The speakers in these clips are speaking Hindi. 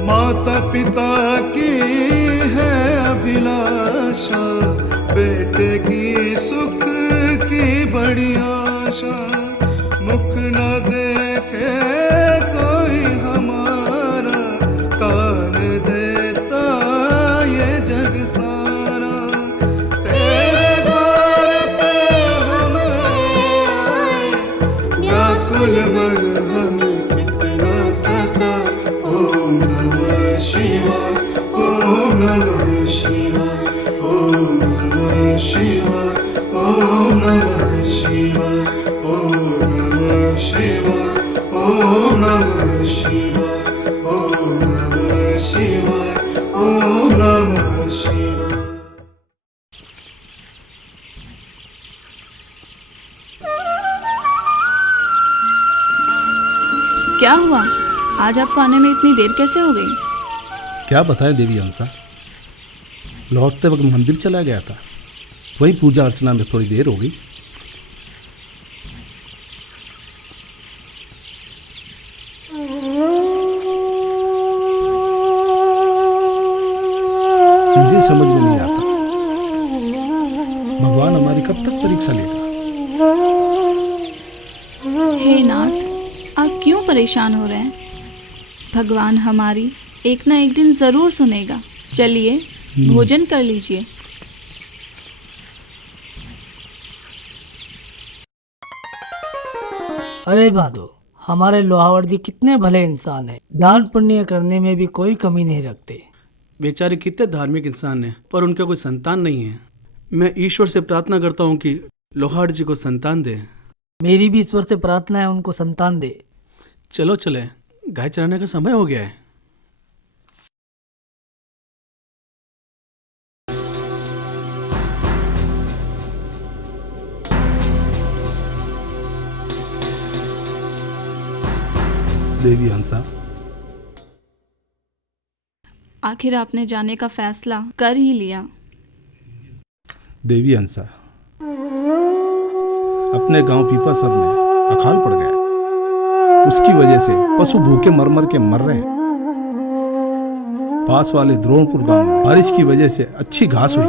माता पिता की है अभिलाषा, बेटे की सुख की बड़ी आशा। मुख न देखे कोई हमारा, तान देता ये जग सारा। तेरे द्वार पे हम आए, व्याकुल मन हमें कितना सता। ओम नमः शिवाय, ओम नमः शिवाय, ओम नमः शिवाय, ओम नमः शिवाय, ओम नमः शिवाय, ओम नमः शिवाय, ओम नमः शिवाय, ओम नमः शिवाय। क्या हुआ? आज आपको आने में इतनी देर कैसे हो गई? क्या बताएं देवी हंसा, लौटते वक्त मंदिर चला गया था, वही पूजा अर्चना में थोड़ी देर हो गई। मुझे समझ में नहीं आता भगवान हमारी कब तक परीक्षा लेगा। हे नाथ, आप क्यों परेशान हो रहे हैं? भगवान हमारी एक ना एक दिन ज़रूर सुनेगा। चलिए भोजन कर लीजिए। अरे भादो, हमारे लोहावड़ जी कितने भले इंसान हैं, दान पुण्य करने में भी कोई कमी नहीं रखते। बेचारे कितने धार्मिक इंसान हैं, पर उनका कोई संतान नहीं है। मैं ईश्वर से प्रार्थना करता हूँ कि लोहाड़ जी को संतान दे। मेरी भी ईश्वर से प्रार्थना है उनको संतान दे। चलो चले, गाय चराने का समय हो गया है। देवी हंसा, आखिर आपने जाने का फैसला कर ही लिया। देवी हंसा, अपने गांव पीपासर में अकाल पड़ गया, उसकी वजह से पशु भूखे मर मर के मर रहे हैं। पास वाले द्रोणपुर गांव में बारिश की वजह से अच्छी घास हुई।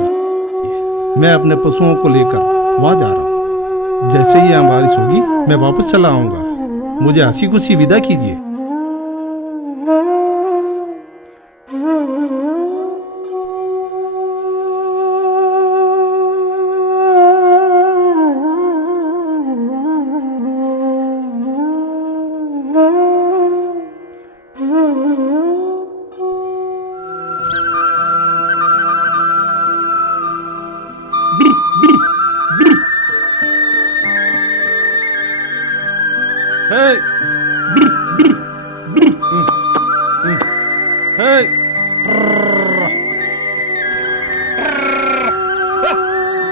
मैं अपने पशुओं को लेकर वहां जा रहा हूँ। जैसे ही यहाँ बारिश होगी मैं वापस चला आऊंगा। मुझे हंसी खुशी विदा कीजिए। Hey! Hey!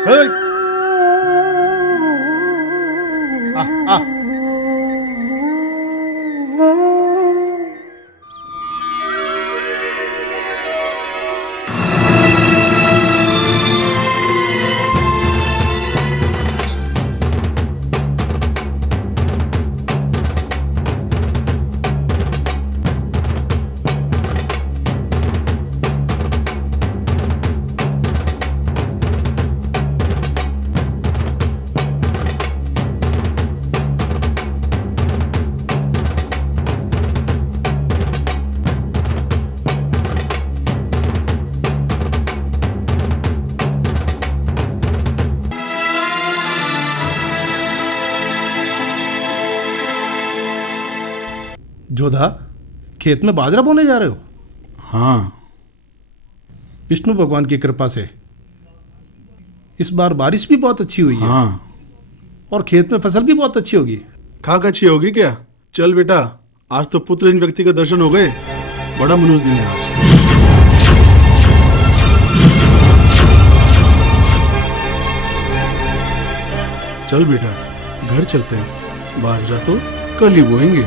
Hey! Ah! Jodha, खेत में बाजरा बोने जा रहे हो? हाँ। विष्णु भगवान की कृपा से इस बार बारिश भी बहुत अच्छी हुई है। हाँ। और खेत में फसल भी बहुत अच्छी होगी। खाक अच्छी होगी क्या? चल बेटा, आज तो पुत्रहीन व्यक्ति के दर्शन हो गए। बड़ा मनुष्य दिन है आज। चल बेटा, घर चलते हैं। बाजरा तो कल ही बोएंगे।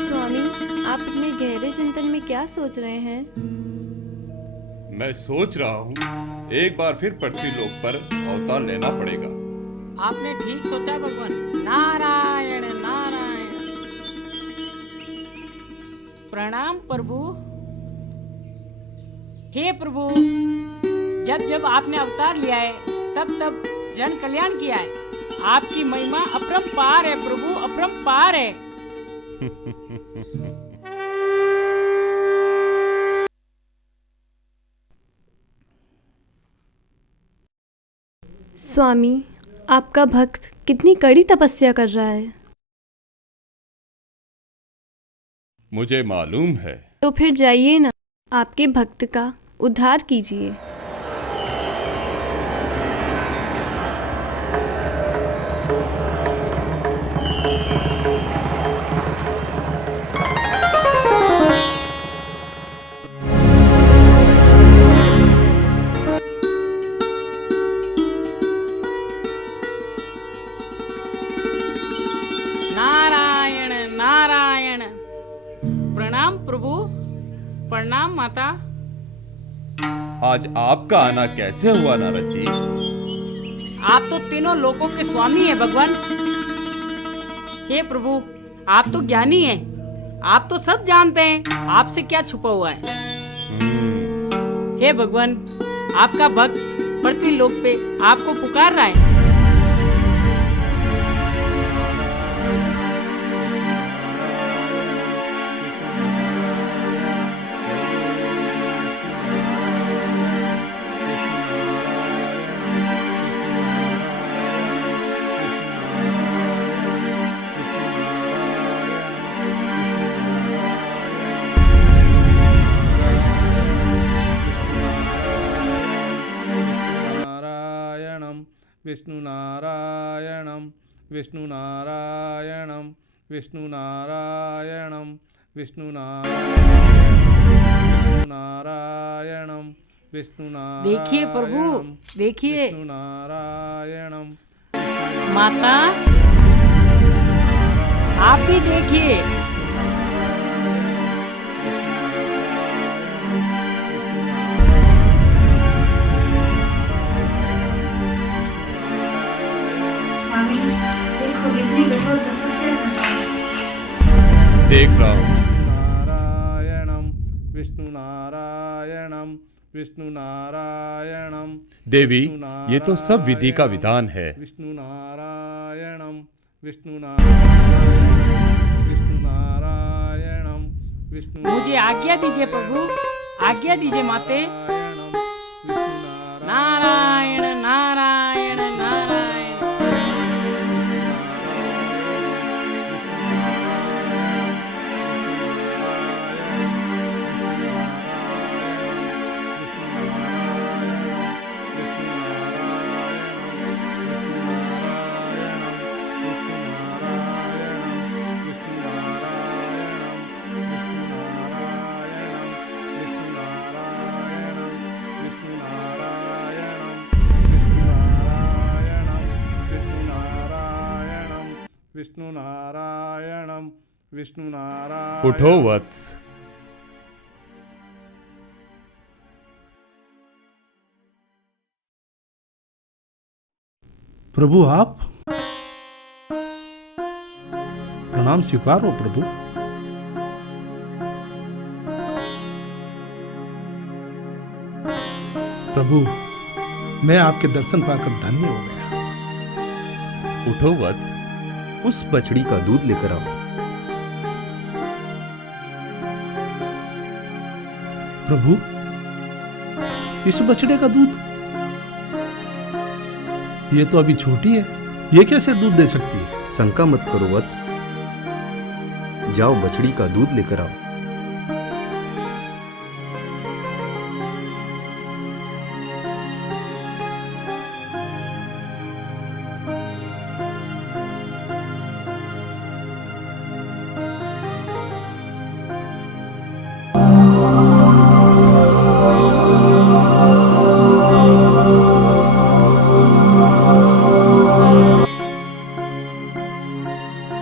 स्वामी, आप अपने गहरे चिंतन में क्या सोच रहे हैं? मैं सोच रहा हूँ एक बार फिर पृथ्वीलोक पर अवतार लेना पड़ेगा। आपने ठीक सोचा भगवान। नारायण नारायण। प्रणाम प्रभु। हे प्रभु, जब जब आपने अवतार लिया है तब तब जन कल्याण किया है। आपकी महिमा अपरंपार है प्रभु, अपरंपार है। स्वामी, आपका भक्त कितनी कड़ी तपस्या कर रहा है। मुझे मालूम है। तो फिर जाइए ना, आपके भक्त का उद्धार कीजिए। नारायण नारायण। प्रणाम प्रभु, प्रणाम माता। आज आपका आना कैसे हुआ नारद जी? आप तो तीनों लोकों के स्वामी हैं भगवान। हे प्रभु, आप तो ज्ञानी हैं। आप तो सब जानते हैं, आपसे क्या छुपा हुआ है। हे भगवान, आपका भक्त पृथ्वीलोक पे आपको पुकार रहा है। विष्णु नारायणम विष्णु नारायणम विष्णु नारायणम विष्णु नारायणम विष्णु नारायणम। देखिए प्रभु, देखिए। विष्णु नारायणम। माता, आप भी देखिए। देख रहा हूँ। नारायणम विष्णु नारायणम विष्णु नारायणम। देवी, ये तो सब विधि का विधान है। विष्णु नारायणम विष्णु नारायणम विष्णु। मुझे आज्ञा दीजिए प्रभु, आज्ञा दीजिए माते। नारायण नारायण नारायण। विष्णु नारायणम विष्णु नारायण। उठो वत्स। प्रभु आप प्रणाम स्वीकारो प्रभु। प्रभु मैं आपके दर्शन पाकर धन्य हो गया। उठो वत्स, उस बछड़ी का दूध लेकर आओ। प्रभु इस बछड़े का दूध, ये तो अभी छोटी है, ये कैसे दूध दे सकती है? शंका मत करो वत्स, जाओ बछड़ी का दूध लेकर आओ।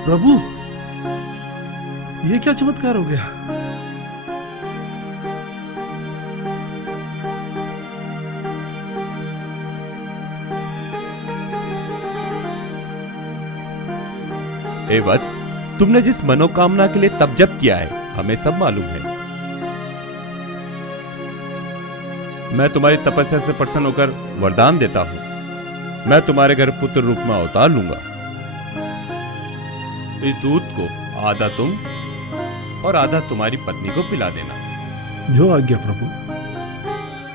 प्रभु ये क्या चमत्कार हो गया? ए वत्स, तुमने जिस मनोकामना के लिए तप जप किया है हमें सब मालूम है। मैं तुम्हारी तपस्या से प्रसन्न होकर वरदान देता हूं, मैं तुम्हारे घर पुत्र रूप में अवतार लूंगा। इस दूध को आधा तुम और आधा तुम्हारी पत्नी को पिला देना। जो आज्ञा प्रभु।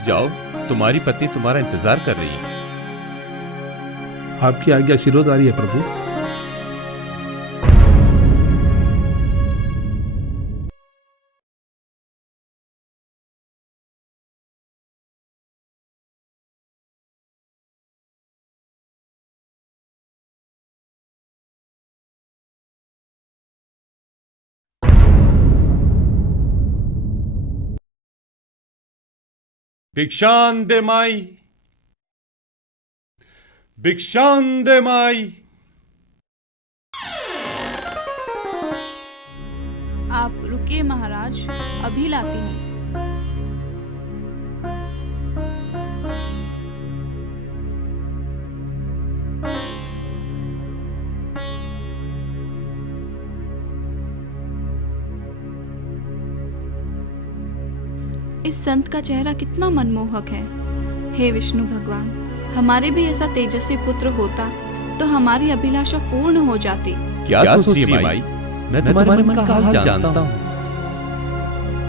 जाओ, तुम्हारी पत्नी तुम्हारा इंतजार कर रही है। आपकी आज्ञा शिरोधारी है प्रभु। भिक्षान दे माई, भिक्षान दे माई। आप रुकिए महाराज, अभी लाती हूँ। इस संत का चेहरा कितना मनमोहक है। हे विष्णु भगवान, हमारे भी ऐसा तेजस्वी पुत्र होता तो हमारी अभिलाषा पूर्ण हो जाती। क्या सोच रही है माई? मैं तुम्हारे मन का हाल जानता हूँ।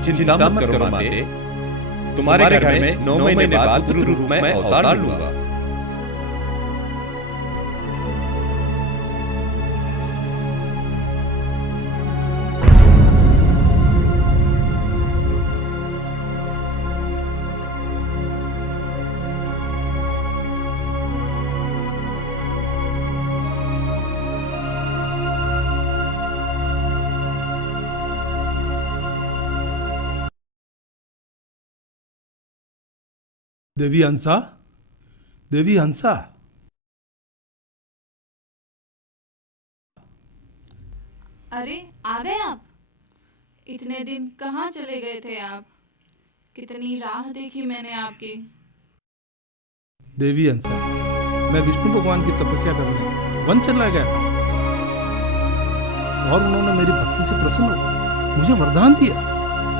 चिंता मत करो माते, तुम्हारे घर में 9 महीने बाद पुत्र रूप में अवतार लूंगा। देवी हंसा, देवी हंसा। अरे आ गए आप? इतने दिन कहाँ चले गए थे आप? कितनी राह देखी मैंने आपकी। देवी हंसा, मैं विष्णु भगवान की तपस्या करने वन चला गया था और उन्होंने मेरी भक्ति से प्रसन्न होकर मुझे वरदान दिया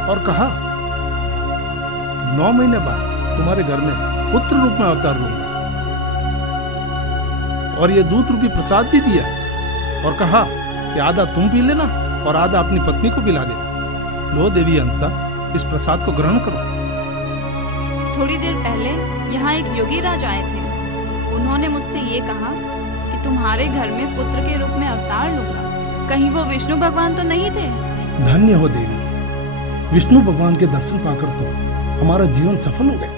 और कहा 9 महीने बाद तुम्हारे घर में पुत्र रूप में अवतार लूंगा। और ये दूध रूपी प्रसाद भी दिया और कहा कि आधा तुम पी लेना और आधा अपनी पत्नी को पिला देना। लो देवी हंसा, इस प्रसाद को ग्रहण करो। थोड़ी देर पहले यहाँ एक योगी राज आए थे। उन्होंने मुझसे ये कहा कि तुम्हारे घर में पुत्र के रूप में अवतार लूंगा। कहीं वो विष्णु भगवान तो नहीं थे? धन्य हो देवी, विष्णु भगवान के दर्शन पाकर तो हमारा जीवन सफल हो गया।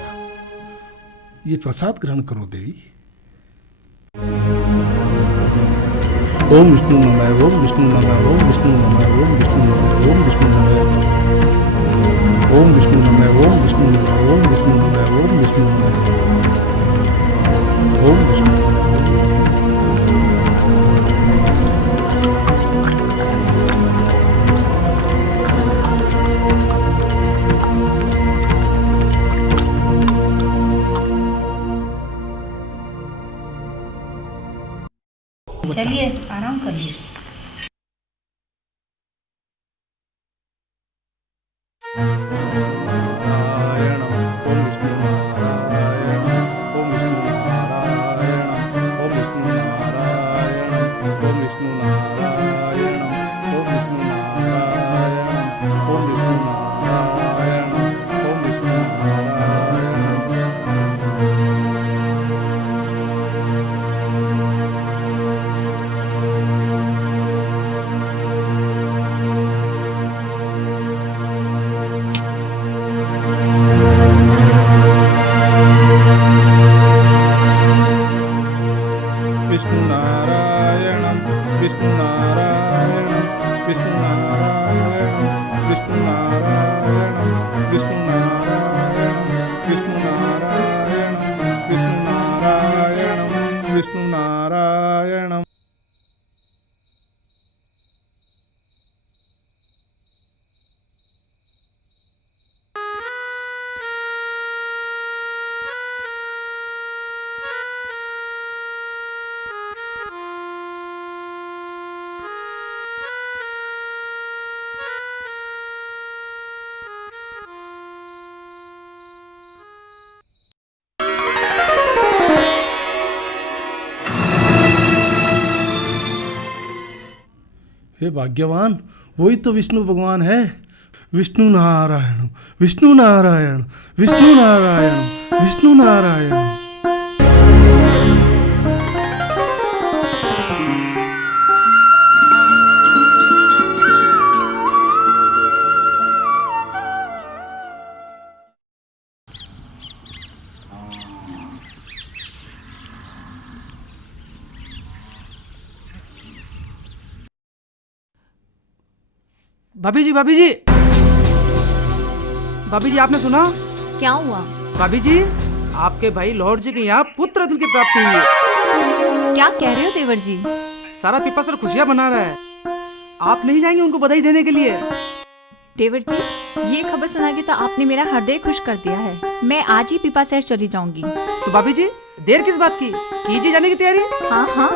ये प्रसाद ग्रहण करो देवी। ओम विष्णु नमः, ओम विष्णु नमः, ओम विष्णु नमः, ओम विष्णु नमः, ओम विष्णु नमः, ओम विष्णु नमः, ओम विष्णु नमः, ओम विष्णु नमः, ओम विष्णु नमः, ओम विष्णु नमः। चलिए आराम करिए। नारायणम ओम विष्णु नारायणम ओम विष्णु नारायणम ओम विष्णु नारायणम ओम विष्णु नारायणम ओम विष्णु नारायणम ओम विष्णु नारायणम ओम विष्णु नारायणम। विष्णु नारायणम विष्णु नारायणम विष्णु नारायणम विष्णु नारायणम विष्णु नारायणम विष्णु नारायणम विष्णु नारायणम विष्णु नारायणम। हे भाग्यवान, वही तो विष्णु भगवान है। विष्णु नारायण विष्णु नारायण विष्णु नारायण विष्णु नारायण। भाभी जी भाभी जी भाभी जी, आपने सुना? क्या हुआ? भाभी जी, आपके भाई लॉर्ड जी के यहाँ पुत्र रत्न की प्राप्ति हुई है। क्या कह रहे हो देवर जी? सारा पिपासर खुशियाँ मना रहा है। आप नहीं जाएंगे उनको बधाई देने के लिए? देवर जी, ये खबर सुना के तो आपने मेरा हृदय खुश कर दिया है। मैं आज ही पीपा शहर चली जाऊंगी। तो भाभी जी, देर किस बात की, कीजिए जाने की तैयारी। हाँ हाँ।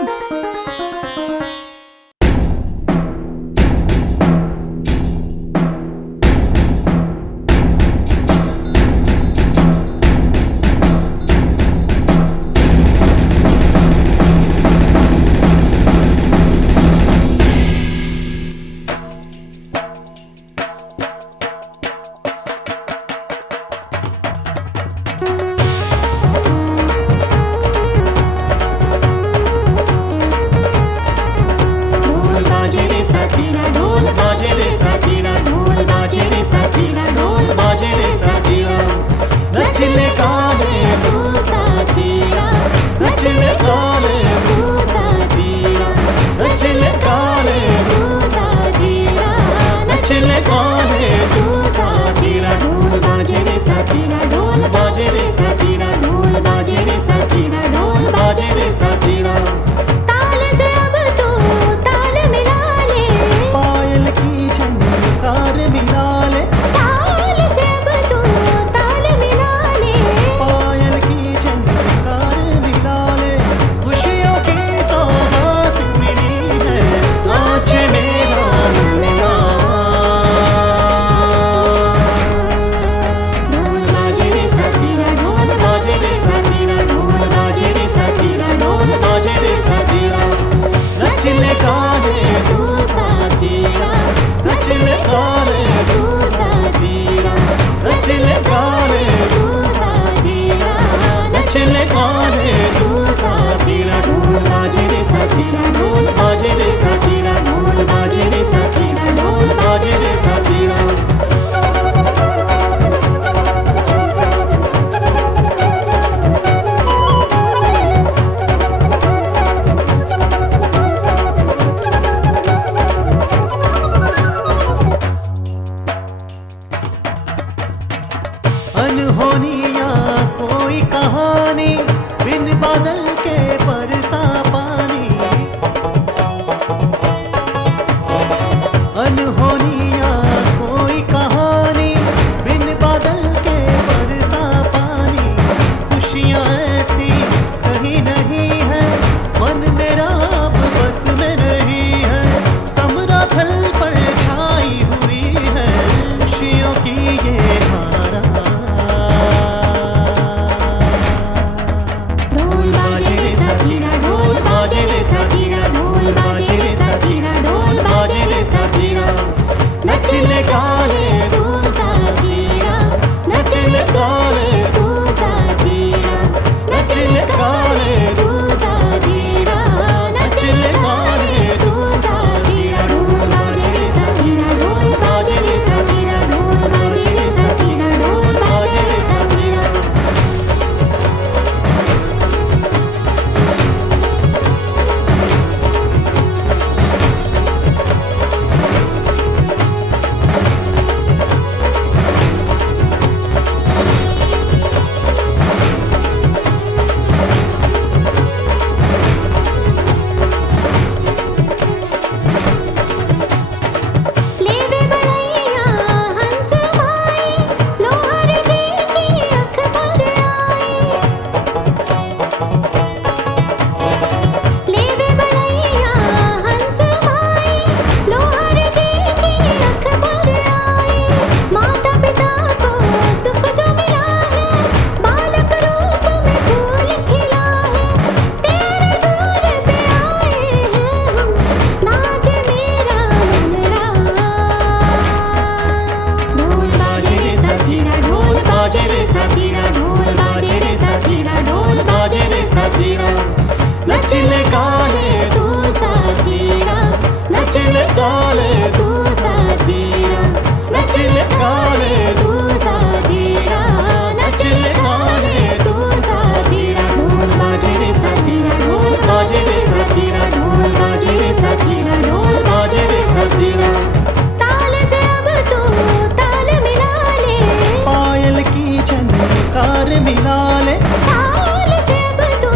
ले, ताल से अब तू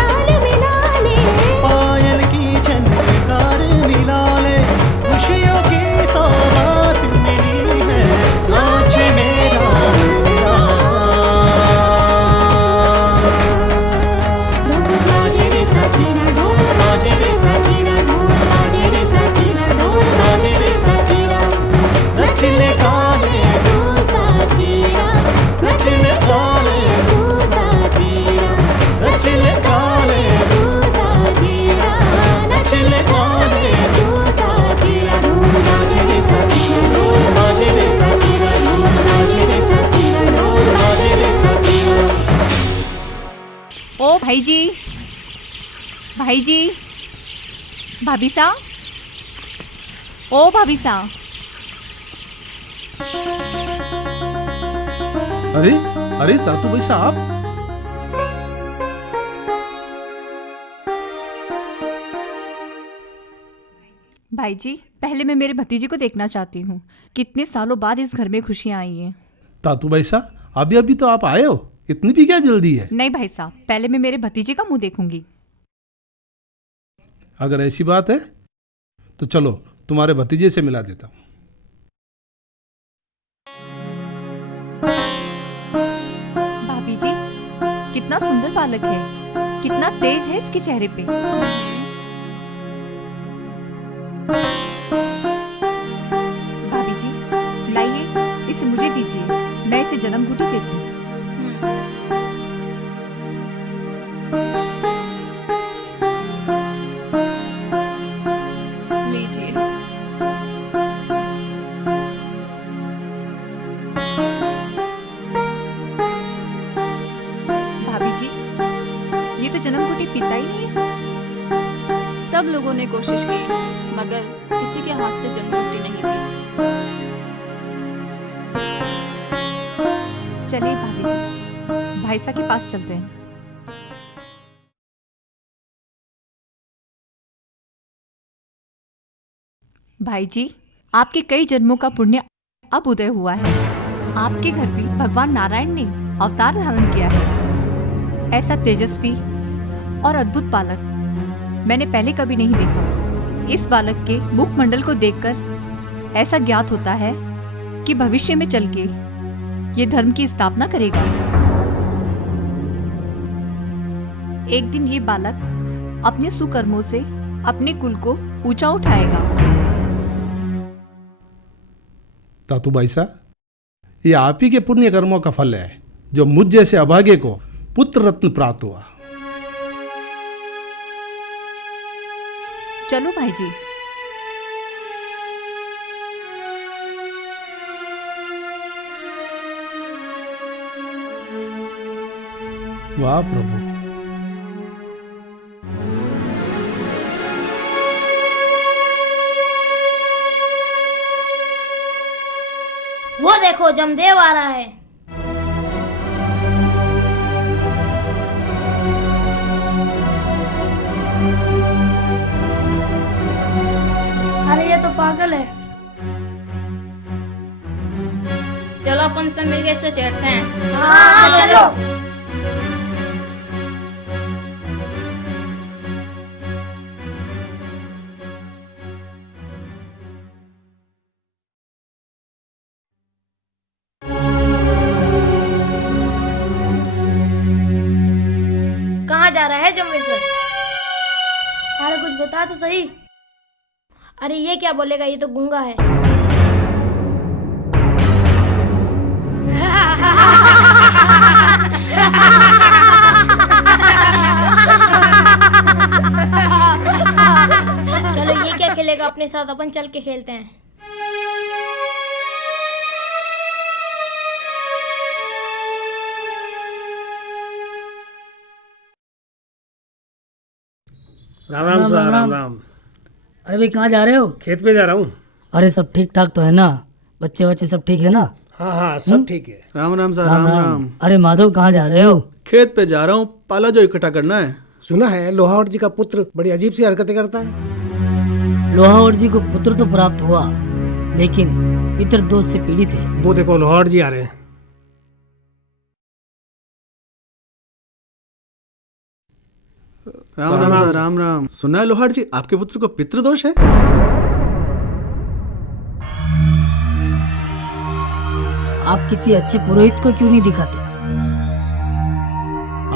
ताल मिला ले, पायल की झनकार मिला ले, खुशियों की सौगात मिली है, नाचे मेरा मेरा। ढोल बाजे रे सखीरा, ढोल बाजे रे सखीरा, ढोल बाजे रे सखीरा, ढोल बाजे रे सखीरा, नचले गाने तू सखीरा, नचले गाने तू सखीरा, नचले गाने तू सखीरा, नचले गाने तू सखीरा, ढोल बाजे रे सखीरा, ढोल बाजे रे सखीरा, ढोल बाजे रे सखीरा, ढोल बाजे रे सखीरा। ओ भाई जी, भाई जी, भाभी सा, ओ भाभी सा। अरे अरे तातू भाई साहब, भाई जी, पहले मैं मेरे भतीजे को देखना चाहती हूँ। कितने सालों बाद इस घर में खुशियाँ आई हैं। तातू भाई साहब, अभी अभी तो आप आए हो, इतनी भी क्या जल्दी है? नहीं भाई साहब, पहले मैं मेरे भतीजे का मुंह देखूंगी। अगर ऐसी बात है तो चलो तुम्हारे भतीजे से मिला देता हूँ। भाभी जी, कितना सुंदर बालक है, कितना तेज है इसके चेहरे पे। भाभी जी, लाइए इसे मुझे दीजिए, मैं इसे जन्म घूंटी देती हूँ। लीजिए। भाभी जी, ये तो जन्म घूंटी पीता ही नहीं है। सब लोगों ने कोशिश की मगर किसी के हाथ से जन्मरोटी नहीं पी। चलिए भाभी जी, भाई साहब के पास चलते हैं। भाई जी, आपके कई जन्मों का पुण्य अब उदय हुआ है। आपके घर भी भगवान नारायण ने अवतार धारण किया है। ऐसा तेजस्वी और अद्भुत बालक मैंने पहले कभी नहीं देखा। इस बालक के मुखमंडल को देखकर ऐसा ज्ञात होता है कि भविष्य में चल के ये धर्म की स्थापना करेगा। एक दिन ये बालक अपने सुकर्मों से अपने कुल को ऊंचा उठाएगा। तातू भाई साहब, ये आप ही के पुण्य कर्मों का फल है जो मुझ जैसे अभागे को पुत्र रत्न प्राप्त हुआ। चलो भाई जी। वाह प्रभु। वो देखो जमदेव आ रहा है। अरे ये तो पागल है। चलो अपन सब मिलके इसे चढ़ते हैं। हाँ, चलो। कहाँ जा रहा है जम्बेश्वर? अरे कुछ बता तो सही। अरे ये क्या बोलेगा, ये तो गूंगा है। चलो ये क्या खेलेगा अपने साथ, अपन चल के खेलते हैं। राम राम साहब, राम राम। अरे भाई कहाँ जा रहे हो? खेत पे जा रहा हूँ। अरे सब ठीक ठाक तो है ना? बच्चे बच्चे सब ठीक है ना? हाँ हाँ सब ठीक है। राम राम साहब, राम राम। अरे माधव कहाँ जा रहे हो? खेत पे जा रहा हूँ, पाला जो इकट्ठा करना है। सुना है लोहावट जी का पुत्र बड़ी अजीब सी हरकतें करता है। लोहावट जी को पुत्र तो प्राप्त हुआ, लेकिन पितर दोष से पीड़ित है। वो देखो लोहावट जी आ रहे हैं। राम राम सर, राम राम। सुना है लोहार जी आपके पुत्र को पितृदोष है? आप किसी अच्छे पुरोहित को क्यों नहीं दिखाते?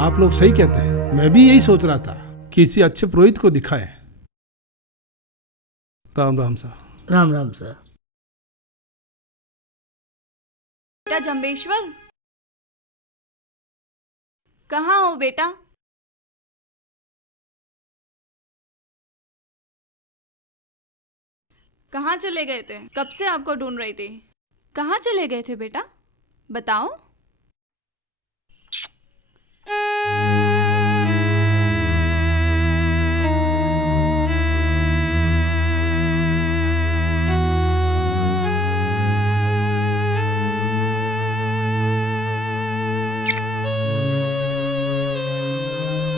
आप लोग सही कहते हैं, मैं भी यही सोच रहा था कि किसी अच्छे पुरोहित को दिखाएं। राम राम सर। राम राम सर। बेटा जम्बेश्वर, कहाँ हो बेटा? कहाँ चले गए थे? कब से आपको ढूंढ रही थी। कहाँ चले गए थे बेटा, बताओ।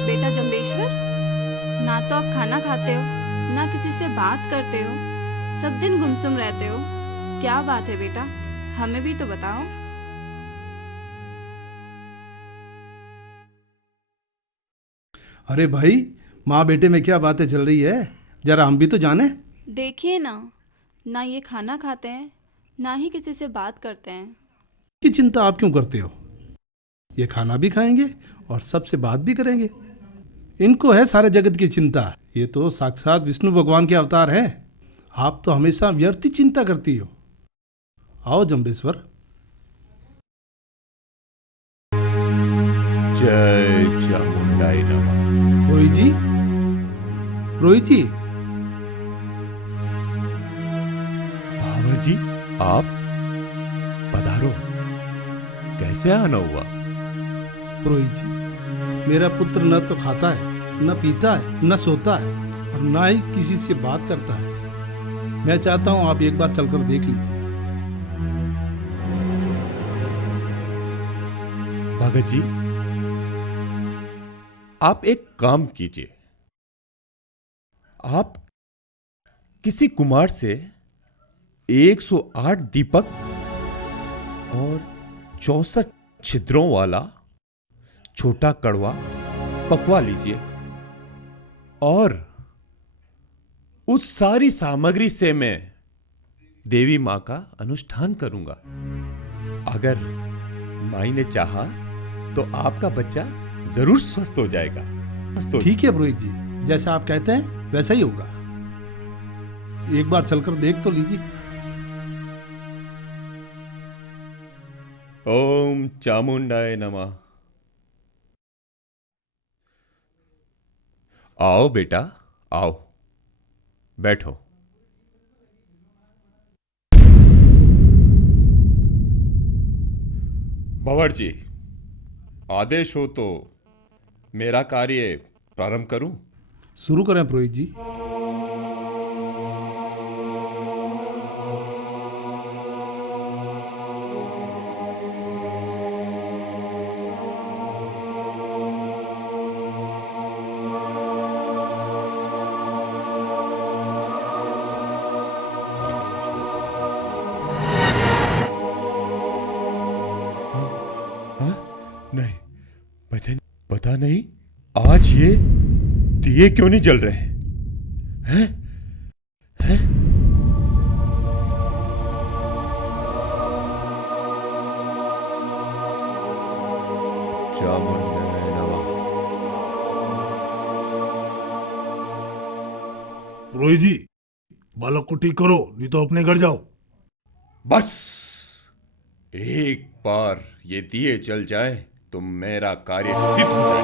बेटा जम्बेश्वर, ना तो आप खाना खाते हो, ना किसी से बात करते हो, सब दिन गुमसुम रहते हो। क्या बात है बेटा, हमें भी तो बताओ। अरे भाई, माँ बेटे में क्या बातें चल रही है, जरा हम भी तो जाने। देखिए ना, ना ये खाना खाते हैं, ना ही किसी से बात करते हैं। की चिंता आप क्यों करते हो? ये खाना भी खाएंगे और सबसे बात भी करेंगे। इनको है सारे जगत की चिंता। ये तो साक्षात विष्णु भगवान के अवतार हैं। आप तो हमेशा व्यर्थ ही चिंता करती हो। आओ जम्बेश्वर। जय चामुंडाई नमः। रोहित जी, रोहित जी। भावर जी, आप पधारो। कैसे आना हुआ? रोहित जी, मेरा पुत्र न तो खाता है, न पीता है, न सोता है और न ही किसी से बात करता है। मैं चाहता हूं आप एक बार चलकर देख लीजिए। भगत जी, आप एक काम कीजिए। आप किसी कुम्हार से 108 दीपक और 64 छिद्रों वाला छोटा कड़वा पकवा लीजिए और उस सारी सामग्री से मैं देवी मां का अनुष्ठान करूंगा। अगर माई ने चाहा तो आपका बच्चा जरूर स्वस्थ हो जाएगा। ठीक है पुरोहित जी, जैसा आप कहते हैं वैसा ही होगा। एक बार चलकर देख तो लीजिए। ओम चामुंडाय नमः। आओ बेटा, आओ, बैठो। भंवर जी, आदेश हो तो मेरा कार्य प्रारंभ करूं? शुरू करें पुरोहित जी। नहीं, पता नहीं आज ये दिए क्यों नहीं जल रहे हैं? हैं? चामुंडाय नमः। रोहित जी, बालक को ठीक करो, नहीं तो अपने घर जाओ। बस एक बार ये दिए जल जाए तो मेरा कार्य सिद्ध हो जाए।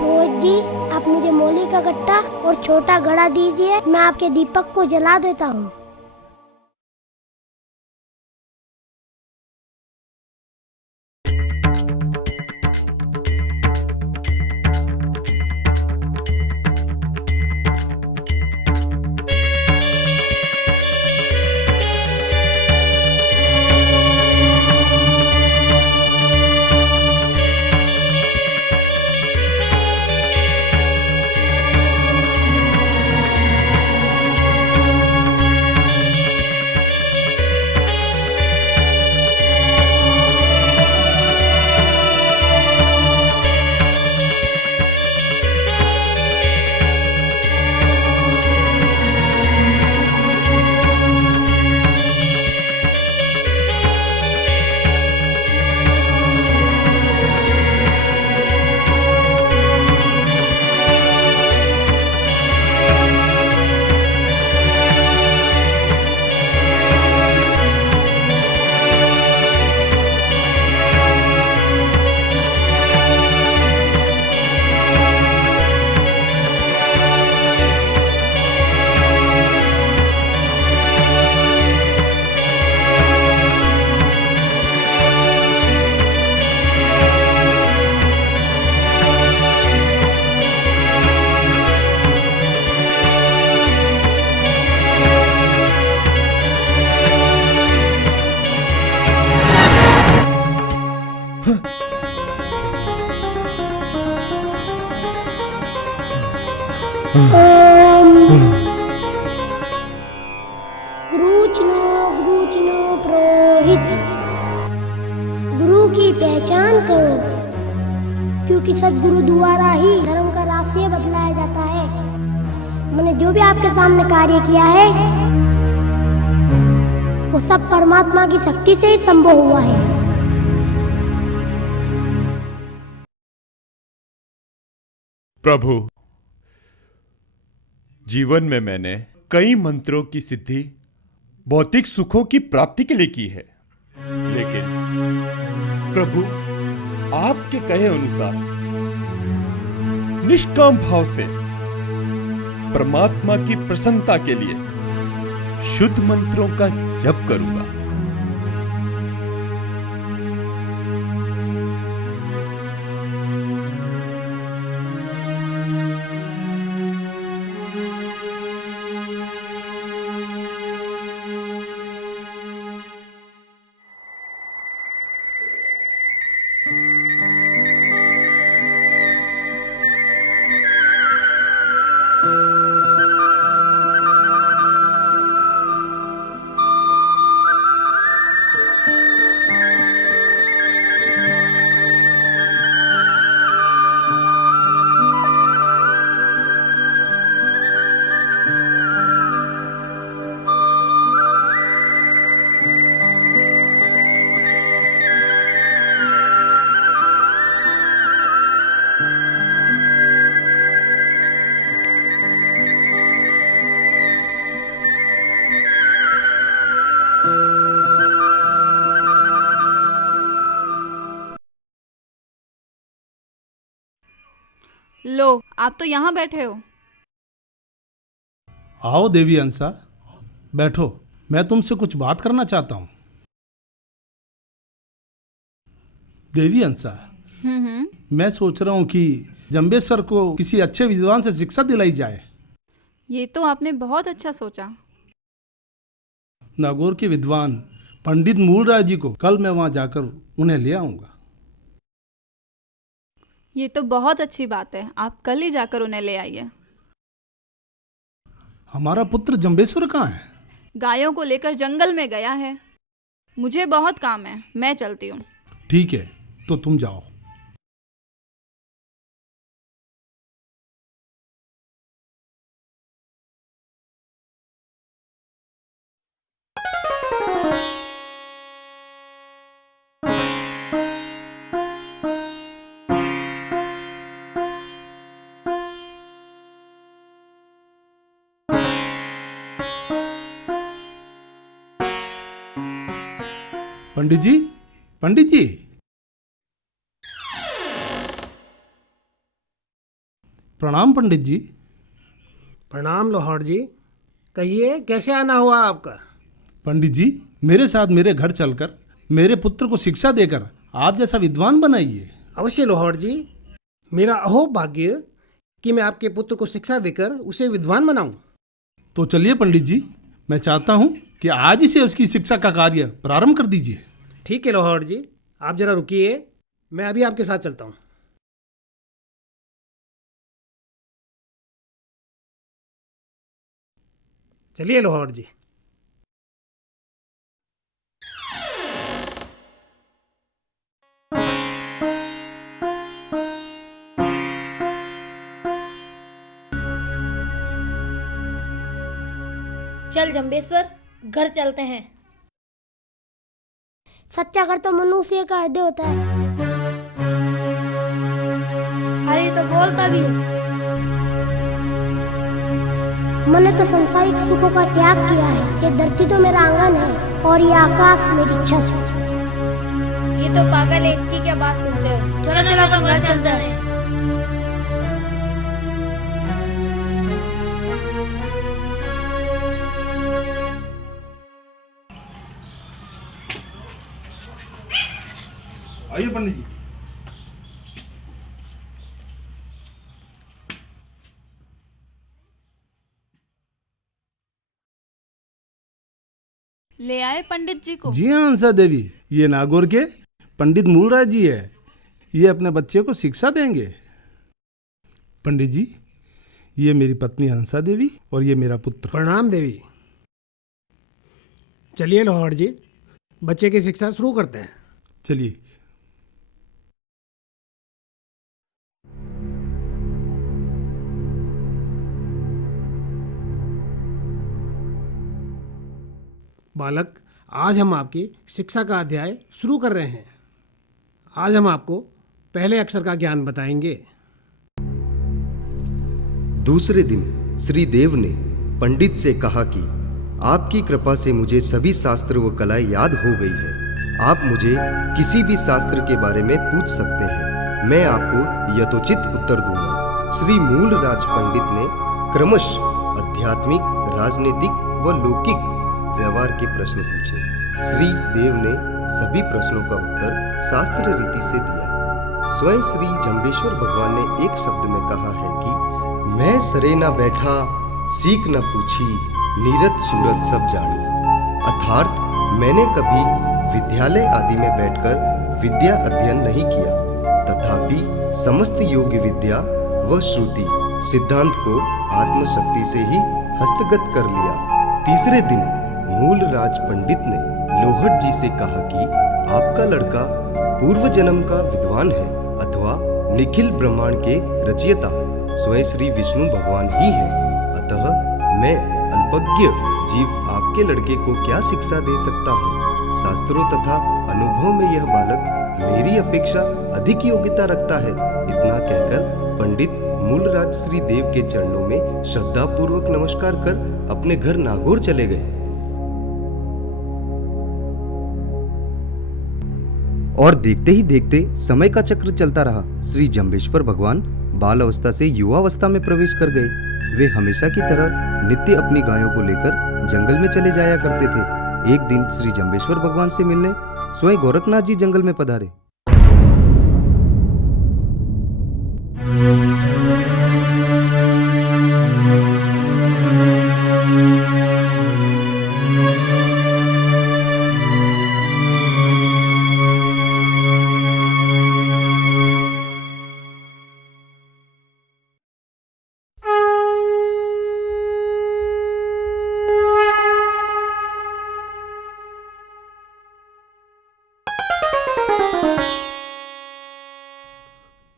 रोहित जी, आप मुझे मोली का गट्टा और छोटा घड़ा दीजिए, मैं आपके दीपक को जला देता हूँ। गुरुचनो पुरोहित। गुरु की पहचान करो, क्योंकि सदगुरु द्वारा ही धर्म का रास्ता बदलाया जाता है। मैंने जो भी आपके सामने कार्य किया है वो सब परमात्मा की शक्ति से ही संभव हुआ है। प्रभु, जीवन में मैंने कई मंत्रों की सिद्धि भौतिक सुखों की प्राप्ति के लिए की है, लेकिन प्रभु आपके कहे अनुसार निष्काम भाव से परमात्मा की प्रसन्नता के लिए शुद्ध मंत्रों का जप करूंगा। लो, आप तो यहाँ बैठे हो। आओ देवी अंसा, बैठो। मैं तुमसे कुछ बात करना चाहता हूँ। देवी अंसा, मैं सोच रहा हूँ कि जंबेश्वर को किसी अच्छे विद्वान से शिक्षा दिलाई जाए। ये तो आपने बहुत अच्छा सोचा। नागौर के विद्वान पंडित मूलराज जी को कल मैं वहाँ जाकर उन्हें ले आऊँगा। ये तो बहुत अच्छी बात है, आप कल ही जाकर उन्हें ले आइए। हमारा पुत्र जंबेश्वर कहाँ है? गायों को लेकर जंगल में गया है। मुझे बहुत काम है, मैं चलती हूँ। ठीक है, तो तुम जाओ। पंडित जी, पंडित जी। प्रणाम पंडित जी। प्रणाम लोहार जी। कहिए, कैसे आना हुआ आपका? पंडित जी, मेरे साथ मेरे घर चलकर मेरे पुत्र को शिक्षा देकर आप जैसा विद्वान बनाइए। अवश्य लोहार जी, मेरा अहो भाग्य कि मैं आपके पुत्र को शिक्षा देकर उसे विद्वान बनाऊं। तो चलिए पंडित जी, मैं चाहता हूं कि आज ही से उसकी शिक्षा का कार्य प्रारंभ कर दीजिए। ठीक है लोहार जी, आप जरा रुकिए, मैं अभी आपके साथ चलता हूँ। चलिए लोहार जी। चल जंबेश्वर, घर चलते हैं। सच्चा घर तो मनुष्य का हृदय होता है। अरे तो बोलता भी है। मैंने तो सांसारिक सुखों का त्याग किया है। ये धरती तो मेरा आंगन है और ये आकाश मेरी छत। ये तो पागल है, इसकी क्या बात सुनते हो? चलो चलो अपन घर चलते हैं। आइए पंडित जी। ले आए पंडित जी को? जी हाँ अंसा देवी, ये नागौर के पंडित मूलराज जी है। ये अपने बच्चे को शिक्षा देंगे। पंडित जी, ये मेरी पत्नी हंसा देवी और ये मेरा पुत्र। प्रणाम देवी। चलिए लॉर्ड जी, बच्चे की शिक्षा शुरू करते हैं। चलिए। बालक, आज हम आपकी शिक्षा का अध्याय शुरू कर रहे हैं। आज हम आपको पहले अक्षर का ज्ञान बताएंगे। दूसरे दिन श्री देव ने पंडित से कहा कि आपकी कृपा से मुझे सभी शास्त्र व कलाएं याद हो गई है। आप मुझे किसी भी शास्त्र के बारे में पूछ सकते हैं, मैं आपको यथोचित उत्तर दूंगा। श्री मूलराज पंडित ने क्रमशः आध्यात्मिक, राजनीतिक व लौकिक व्यवहार के प्रश्न पूछे। श्री देव ने सभी प्रश्नों का उत्तर शास्त्र रीति से दिया। स्वयं श्री जम्बेश्वर भगवान ने एक शब्द में कहा है कि मैं सरे न बैठा, सीख न पूछी, नीरत सूरत सब जानी। अर्थात मैंने कभी विद्यालय आदि में बैठकर विद्या अध्ययन नहीं किया, तथापि समस्त योग विद्या व श्रुति सिद्धांत को आत्मशक्ति से ही हस्तगत कर लिया। तीसरे दिन मूलराज पंडित ने लोहट जी से कहा कि आपका लड़का पूर्व जन्म का विद्वान है अथवा निखिल ब्रह्मांड के रचयिता स्वयं श्री विष्णु भगवान ही है। अतः मैं अल्पज्ञ जीव आपके लड़के को क्या शिक्षा दे सकता हूँ। शास्त्रों तथा अनुभव में यह बालक मेरी अपेक्षा अधिक योग्यता रखता है। इतना कहकर पंडित मूलराज श्री देव के चरणों में श्रद्धा पूर्वक नमस्कार कर अपने घर नागौर चले गए। और देखते ही देखते समय का चक्र चलता रहा। श्री जम्बेश्वर भगवान बाल अवस्था से युवावस्था में प्रवेश कर गए। वे हमेशा की तरह नित्य अपनी गायों को लेकर जंगल में चले जाया करते थे। एक दिन श्री जम्बेश्वर भगवान से मिलने स्वयं गोरखनाथ जी जंगल में पधारे।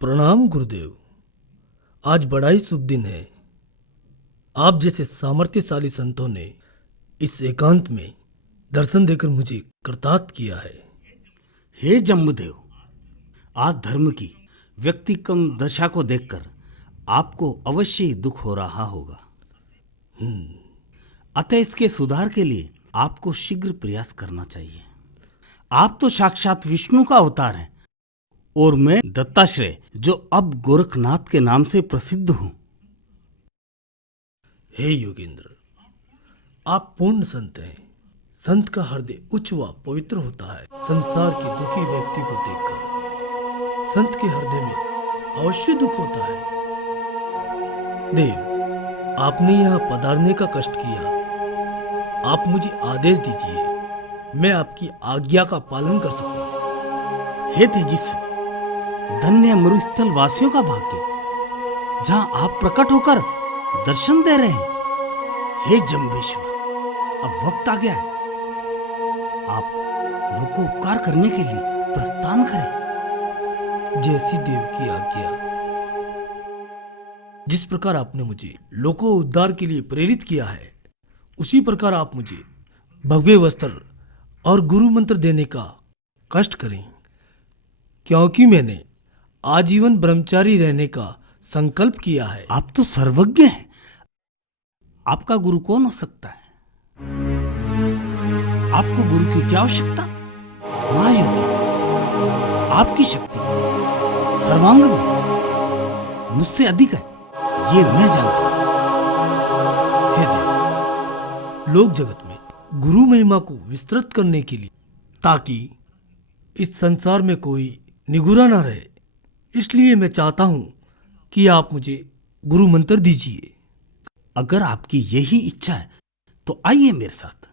प्रणाम गुरुदेव, आज बड़ा ही शुभ दिन है। आप जैसे सामर्थ्यशाली संतों ने इस एकांत में दर्शन देकर मुझे कृतार्थ किया है। हे जम्बूदेव, आज धर्म की व्यक्तिकम दशा को देखकर आपको अवश्य ही दुख हो रहा होगा। अतः इसके सुधार के लिए आपको शीघ्र प्रयास करना चाहिए। आप तो साक्षात विष्णु का अवतार हैं और मैं दत्ताश्रय, जो अब गोरखनाथ के नाम से प्रसिद्ध हूं। हे योगेंद्र, आप पूर्ण संत हैं। संत का हृदय उच्च व पवित्र होता है। संसार के दुखी व्यक्ति को देखकर संत के हृदय में अवश्य दुख होता है। देव, आपने यहाँ पधारने का कष्ट किया। आप मुझे आदेश दीजिए, मैं आपकी आज्ञा का पालन कर सकूं। हे तेजस्वी, धन्य मरुस्थल वासियों का भाग्य, जहां आप प्रकट होकर दर्शन दे रहे हैं। हे जम्बेश्वर, अब वक्त आ गया है। आप लोगों को उपकार करने के लिए प्रस्थान करें। जैसी देव की आज्ञा। जिस प्रकार आपने मुझे लोको उद्धार के लिए प्रेरित किया है, उसी प्रकार आप मुझे भगवे वस्त्र और गुरु मंत्र देने का कष्ट करें, क्योंकि मैंने आजीवन ब्रह्मचारी रहने का संकल्प किया है। आप तो सर्वज्ञ हैं। आपका गुरु कौन हो सकता है? आपको गुरु की क्या आवश्यकता? महायोगी, आपकी शक्ति सर्वांग में मुझसे अधिक है, ये मैं जानता हूं। हे देव, लोक जगत में गुरु महिमा को विस्तृत करने के लिए, ताकि इस संसार में कोई निगुरा ना रहे, इसलिए मैं चाहता हूं कि आप मुझे गुरु मंत्र दीजिए। अगर आपकी यही इच्छा है तो आइए मेरे साथ।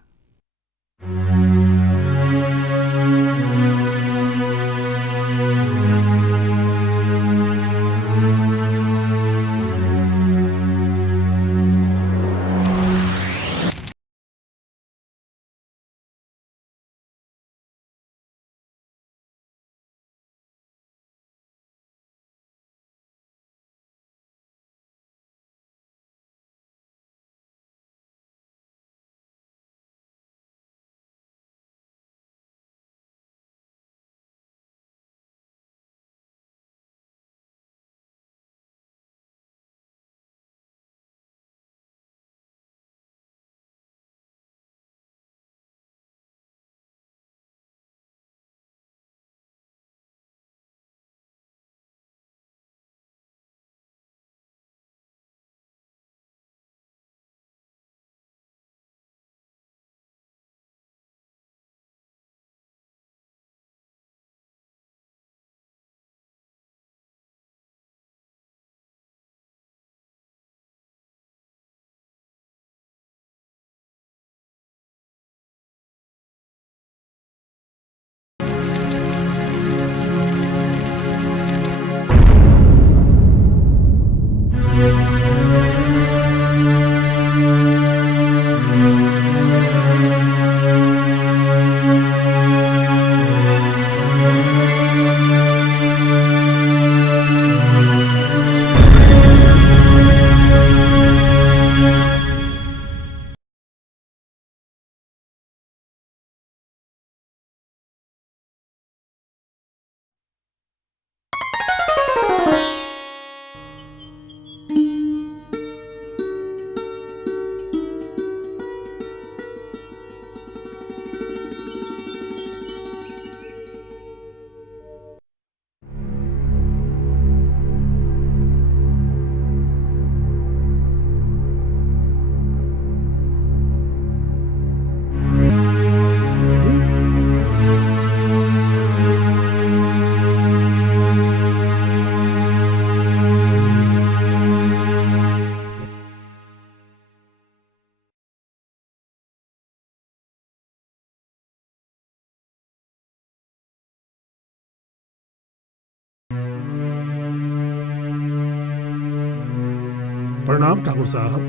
प्रणाम ठाकुर साहब।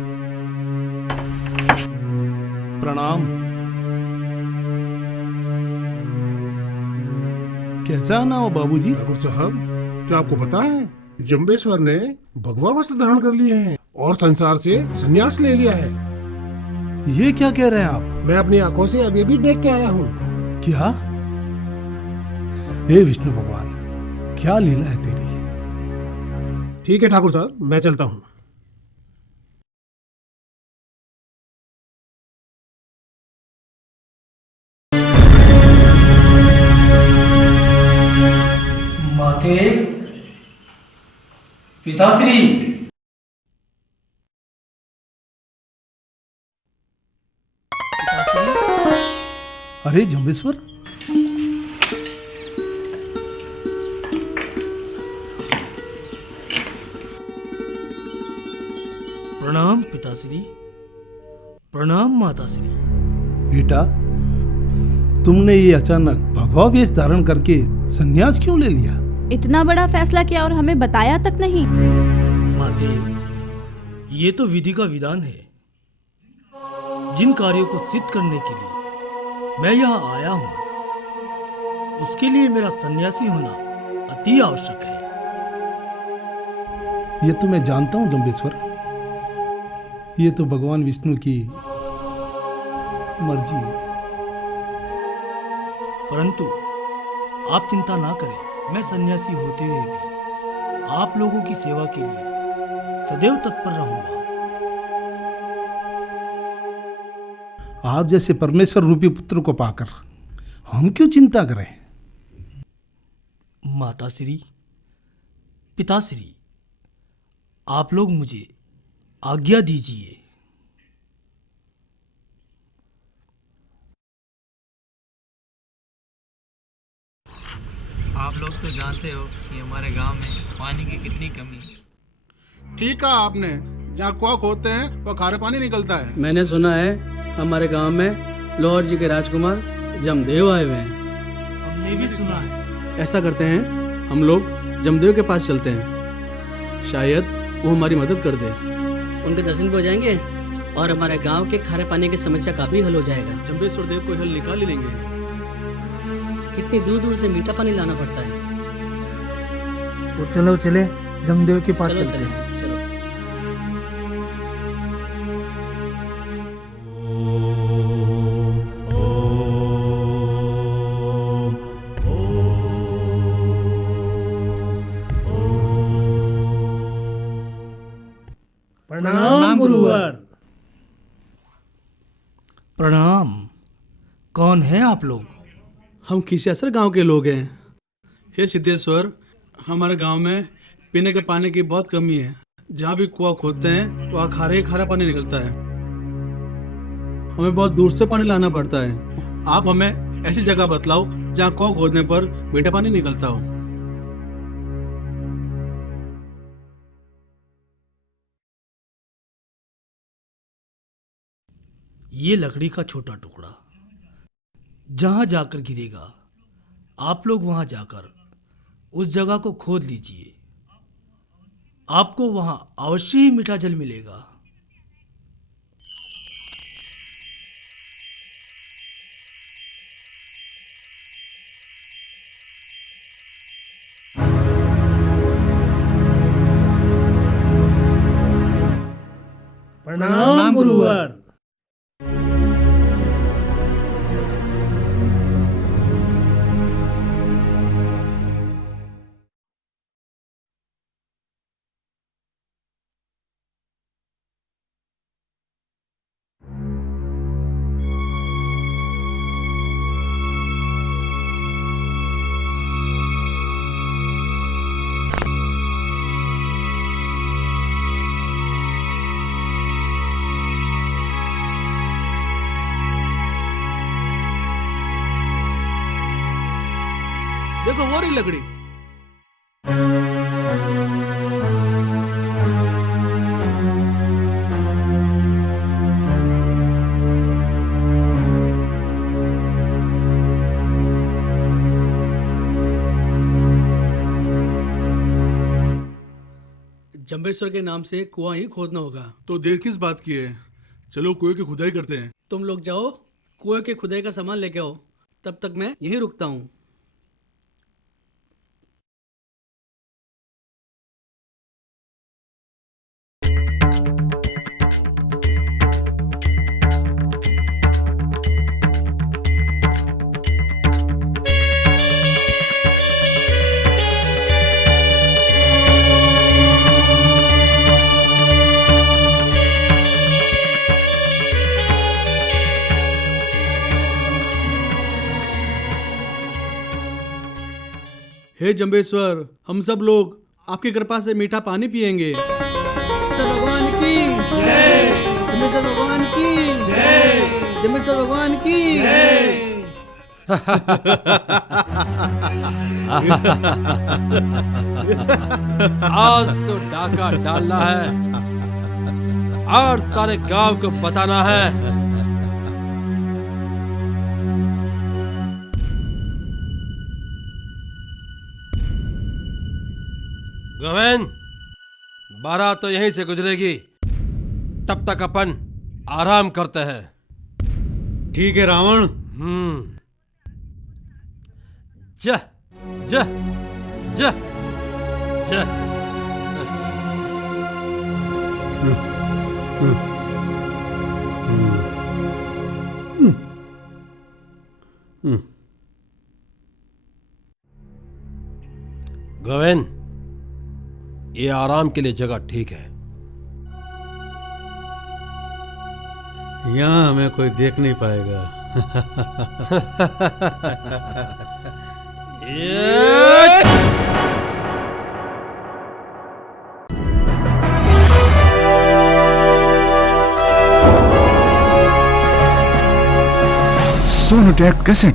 प्रणाम। कैसा आना हो बाबूजी? ठाकुर साहब, क्या आपको पता है जम्बेश्वर ने भगवा वस्त्र धारण कर लिए हैं और संसार से संन्यास ले लिया है। ये क्या कह रहे हैं आप? मैं अपनी आंखों से अभी भी देख के आया हूँ। क्या? हे विष्णु भगवान, क्या लीला है तेरी। ठीक है ठाकुर साहब, मैं चलता हूँ। माते, पिताश्री। अरे जम्बेश्वर, प्रणाम पिताश्री, प्रणाम माताश्री। बेटा, तुमने ये अचानक भगवा वेश धारण करके संन्यास क्यों ले लिया? इतना बड़ा फैसला किया और हमें बताया तक नहीं। माते, ये तो विधि का विधान है। जिन कार्यों को सिद्ध करने के लिए मैं यहाँ आया हूँ, उसके लिए मेरा सन्यासी होना अति आवश्यक है। ये तो मैं जानता हूँ जम्बेश्वर, ये तो भगवान विष्णु की मर्जी है। परंतु आप चिंता ना करें, मैं सन्यासी होते हुए भी आप लोगों की सेवा के लिए सदैव तत्पर रहूंगा। आप जैसे परमेश्वर रूपी पुत्र को पाकर हम क्यों चिंता करें? माताश्री, पिताश्री, आप लोग मुझे आज्ञा दीजिए। आप लोग तो जानते हो कि हमारे गांव में पानी की कितनी कमी है। ठीक कहा आपने, जहाँ कुआं खोदते हैं वहाँ खारे पानी निकलता है। मैंने सुना है हमारे गांव में लोहर जी के राजकुमार जमदेव आए हुए हैं। हमने भी सुना है। ऐसा करते हैं, हम लोग जमदेव के पास चलते हैं, शायद वो हमारी मदद कर दे। उनके दर्शन भी हो जाएंगे और हमारे गांव के खारे पानी की समस्या का भी हल हो जाएगा। जम्बेश्वर देव कोई हल निकाल ही लेंगे। कितनी दूर दूर से मीठा पानी लाना पड़ता है। तो चलो चले जमदेव के पास चलो चलते हैं। चलो। प्रणाम गुरुवर। प्रणाम। कौन है आप लोग? हम खिसियासर गांव के लोग हैं। हे सिद्धेश्वर, हमारे गांव में पीने के पानी की बहुत कमी है। जहाँ भी कुआं खोदते हैं वहाँ खारा पानी निकलता है। हमें बहुत दूर से पानी लाना पड़ता है। आप हमें ऐसी जगह बतलाओ जहाँ कुआं खोदने पर मीठा पानी निकलता हो। ये लकड़ी का छोटा टुकड़ा जहां जाकर गिरेगा, आप लोग वहां जाकर उस जगह को खोद लीजिए। आपको वहां अवश्य ही मीठा जल मिलेगा। प्रणाम गुरुवर। देखो वो रही लकड़ी। जम्बेश्वर के नाम से कुआं ही खोदना होगा। तो देर किस बात की है, चलो कुएं की खुदाई करते हैं। तुम लोग जाओ, कुएं के खुदाई का सामान लेके आओ, तब तक मैं यहीं रुकता हूँ। हे जम्बेश्वर, हम सब लोग आपकी कृपा से मीठा पानी पिएंगे। भगवान की जय, जम्बेश्वर भगवान की जय, जम्बेश्वर भगवान की जय। आज तो डाका डालना है और सारे गांव को बताना है। गोविंद, बारात तो यहीं से गुजरेगी, तब तक अपन आराम करते हैं। ठीक है रावण। जा जा जा जा। गोविंद, ये आराम के लिए जगह ठीक है। यहाँ हमें कोई देख नहीं पाएगा। सोनोटेप कैसेट